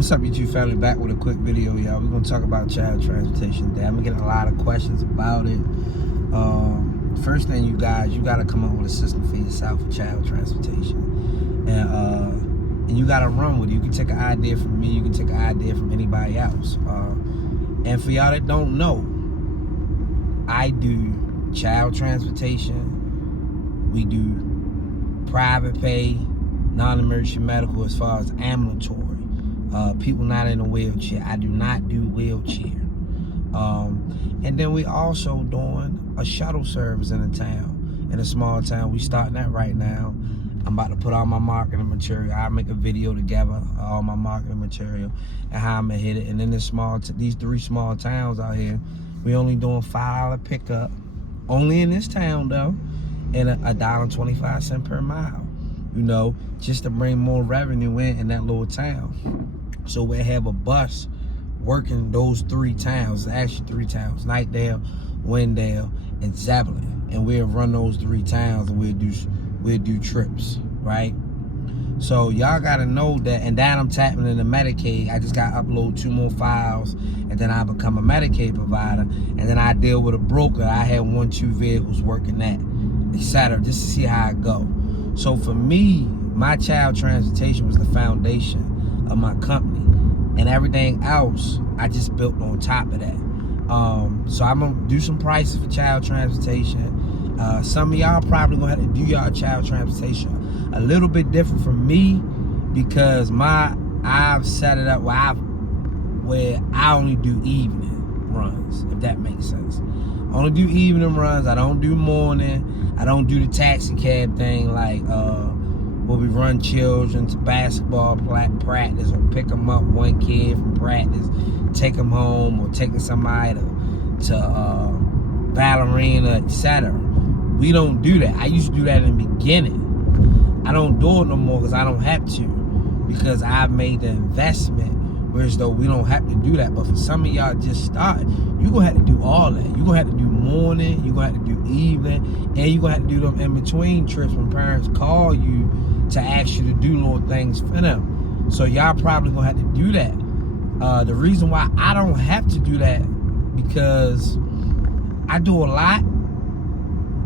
What's up, YouTube family? Back with a quick video, y'all. We're gonna talk about child transportation today. I'm getting a lot of questions about it. First thing, you gotta come up with a system for yourself for child transportation, and you gotta run with it. You can take an idea from me. You can take an idea from anybody else. And for y'all that don't know, I do child transportation. We do private pay, non-emergency medical, as far as ambulatory. People not in a wheelchair. I do not do wheelchair. And then we also doing a shuttle service in a town, in a small town. We starting that right now. I'm about to put all my marketing material. I'll make a video together, all my marketing material, and how I'm gonna hit it. And then these three small towns out here, we only doing $5 pickup, only in this town though, and $1.25 per mile. You know, just to bring more revenue in that little town. So we'll have a bus working those three towns, actually three towns, Knightdale, Wendell, and Zebulon. And we'll run those three towns and we'll do trips, right? So y'all gotta know that, and then I'm tapping into Medicaid. I just gotta upload 2 more files, and then I become a Medicaid provider, and then I deal with a broker. I have 1-2 vehicles working that, etc., just to see how it go. So for me, my child transportation was the foundation of my company, and everything else I just built on top of that. So I'm gonna do some prices for child transportation. Some of y'all probably gonna have to do y'all child transportation a little bit different from me, because I've set it up where I only do evening runs, if that makes sense. I only do evening runs. I don't do morning. I don't do the taxi cab thing like where we run children to basketball practice, or pick them up, one kid from practice, take them home, or taking somebody to ballerina, etc. We don't do that. I used to do that in the beginning. I don't do it no more because I don't have to, because I've made the investment, whereas though we don't have to do that. But for some of y'all just starting, you're going to have to do all that. You're going to have to do morning, you're going to have to do evening, and you're going to have to do them in between trips when parents call you to ask you to do little things for them. So y'all probably going to have to do that. The reason why I don't have to do that, because I do a lot.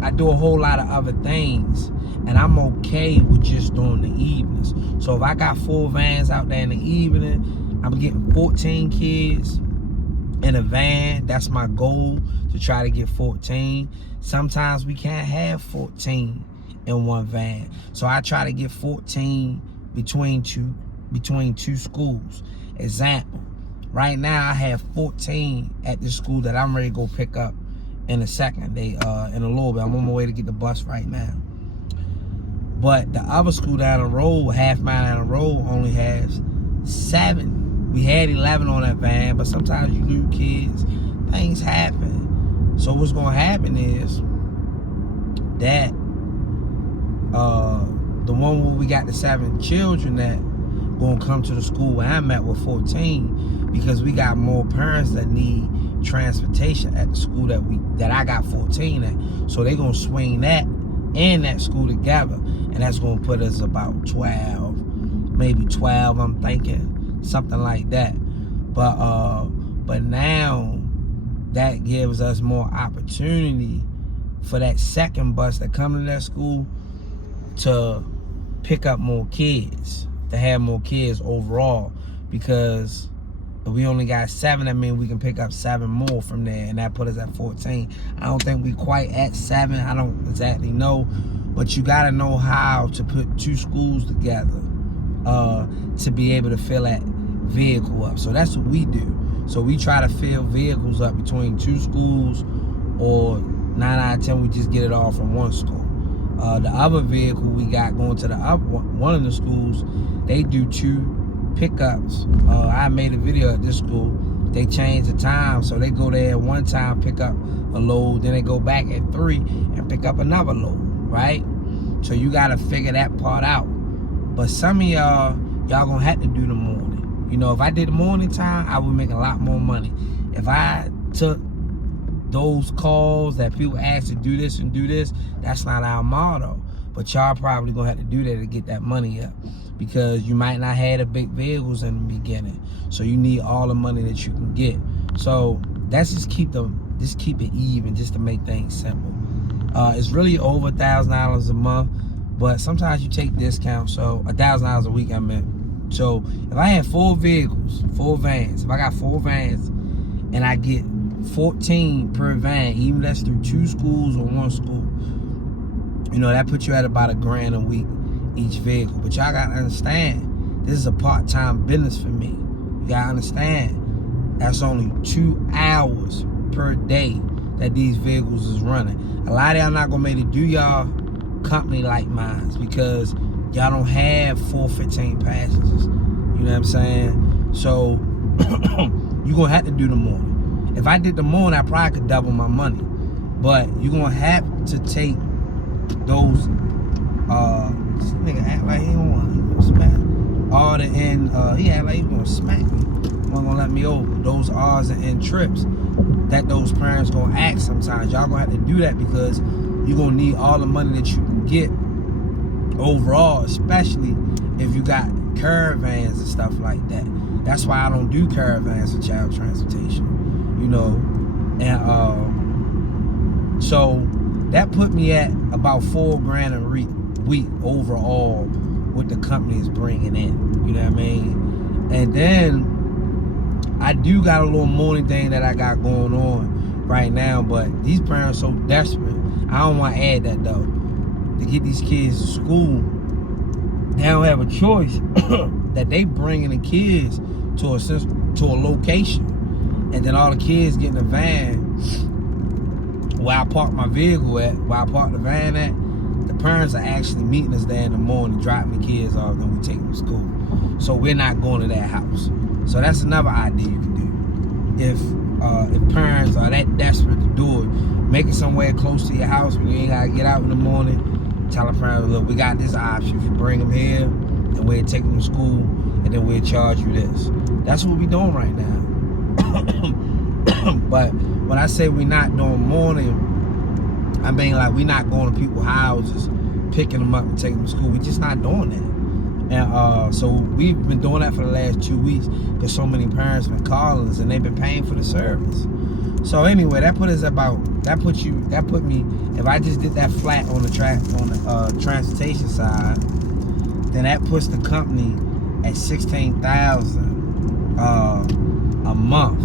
I do a whole lot of other things, and I'm okay with just doing the evenings. So if I got 4 vans out there in the evening, I'm getting 14 kids in a van. That's my goal, to try to get 14. Sometimes we can't have 14 in one van, so I try to get 14 between two schools. Example, right now I have 14 at the school that I'm ready to go pick up in a second. They in a little bit. I'm on my way to get the bus right now. But the other school down the road, half mile down the road, only has 7. We had 11 on that van, but sometimes you lose kids, things happen. So what's gonna happen is that the one where we got the 7 children that gonna come to the school where I'm at with 14, because we got more parents that need transportation at the school that I got 14 at. So they gonna swing that and that school together, and that's gonna put us about 12, maybe 12, I'm thinking, something like that. But now that gives us more opportunity for that second bus that come to that school to pick up more kids, to have more kids overall, because if we only got 7, that means we can pick up 7 more from there, and that put us at 14. I don't think we quite at 7. I don't exactly know, but you gotta know how to put 2 schools together to be able to fill that vehicle up. So that's what we do. So we try to fill vehicles up between 2 schools, or 9 out of 10 we just get it all from one school. The other vehicle we got going to the other one of the schools, they do 2 pickups. I made a video at this school. They changed the time, so they go there at one time, pick up a load, then they go back at 3 and pick up another load, right? So you gotta figure that part out. But some of y'all gonna have to do the morning. You know, if I did the morning time, I would make a lot more money. If I took those calls that people ask to do this and do this, that's not our motto. But y'all probably gonna have to do that to get that money up. because you might not have the big vehicles in the beginning. So you need all the money that you can get. So that's just keep it even, just to make things simple. It's really over $1,000 a month, but sometimes you take discounts. So $1,000 a week, I meant. So if I had 4 vehicles, 4 vans, if I got 4 vans and I get 14 per van, even that's through 2 schools or 1 school, you know, that puts you at about $1,000 a week each vehicle. But y'all gotta understand, this is a part-time business for me. You gotta understand, that's only 2 hours per day that these vehicles is running. A lot of y'all not gonna be able to do y'all company like mine because y'all don't have 415 passengers. You know what I'm saying? So you're gonna have to do the morning. If I did the morning, I probably could double my money. But you're gonna have to take those this nigga act like he don't want, he gonna smack all the end, he act like he gonna smack me. He wasn't gonna let me over. Those odds and end trips that those parents gonna ask sometimes. Y'all gonna have to do that because you're gonna need all the money that you can get overall, especially if you got caravans and stuff like that. That's why I don't do caravans for child transportation, you know. And so that put me at about $4,000 a week overall what the company is bringing in, you know what I mean? And then I do got a little morning thing that I got going on right now, but these parents so desperate. I don't want to add that though. To get these kids to school, they don't have a choice that they bringing the kids to a location, and then all the kids get in the van where I park my vehicle at, where I park the van at. The parents are actually meeting us there in the morning, dropping the kids off, then we take them to school. So we're not going to that house. So that's another idea you can do. If parents are that desperate to do it, make it somewhere close to your house where you ain't gotta get out in the morning. Tell the parents, look, we got this option. If you bring them here, and we'll take them to school, and then we'll charge you this. That's what we're doing right now. But when I say we're not doing morning, I mean like we're not going to people's houses, picking them up and taking them to school. We're just not doing that. And so we've been doing that for the last 2 weeks because so many parents have been calling us and they've been paying for the service. So anyway, that put me, if I just did that flat on the transportation side, then that puts the company at $16,000 a month.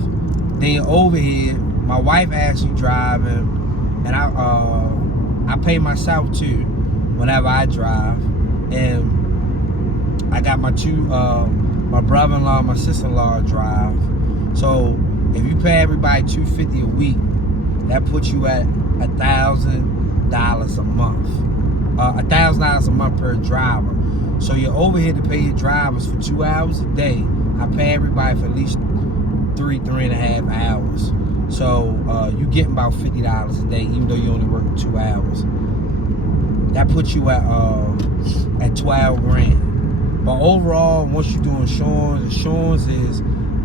Then over here, my wife actually driving, and I pay myself too whenever I drive. And I got my my brother-in-law, my sister-in-law drive. So if you pay everybody $250 a week, that puts you at $1,000 a month. $1,000 a month per driver. So you're over here to pay your drivers for 2 hours a day. I pay everybody for at least 3.5 hours. So you getting about $50 a day, even though you only working 2 hours. That puts you at $12,000. But overall, once you do insurance is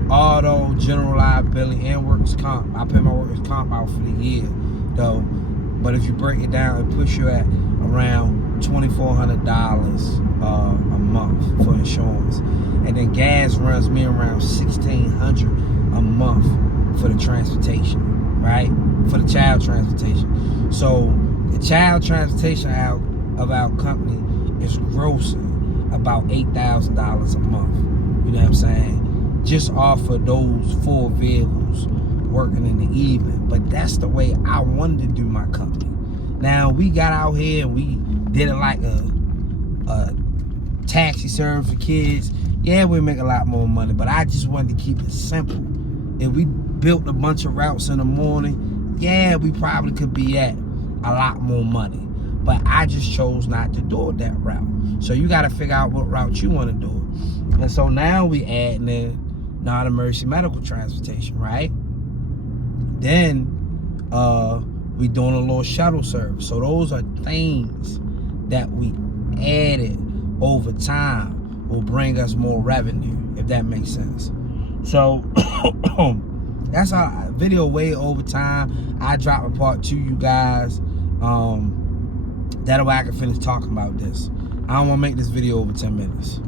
auto, general liability, and workers' comp. I pay my workers' comp out for the year, though. But if you break it down, it puts you at around $2,400 a month for insurance. And then gas runs me around $1,600 a month for the transportation, right? For the child transportation. So the child transportation out of our company is grossing about $8,000 a month. You know what I'm saying? Just off of those 4 vehicles working in the evening. But that's the way I wanted to do my company. Now we got out here and we did it like a taxi service for kids. Yeah, we make a lot more money, but I just wanted to keep it simple. If we built a bunch of routes in the morning, yeah, we probably could be at a lot more money. But I just chose not to do it that route. So you got to figure out what route you want to do it. And so now we adding in non-emergency medical transportation, right? Then we doing a little shuttle service. So those are things that we added over time will bring us more revenue, if that makes sense. So that's our video way over time. I drop a part to you guys. That way I can finish talking about this. I don't want to make this video over 10 minutes.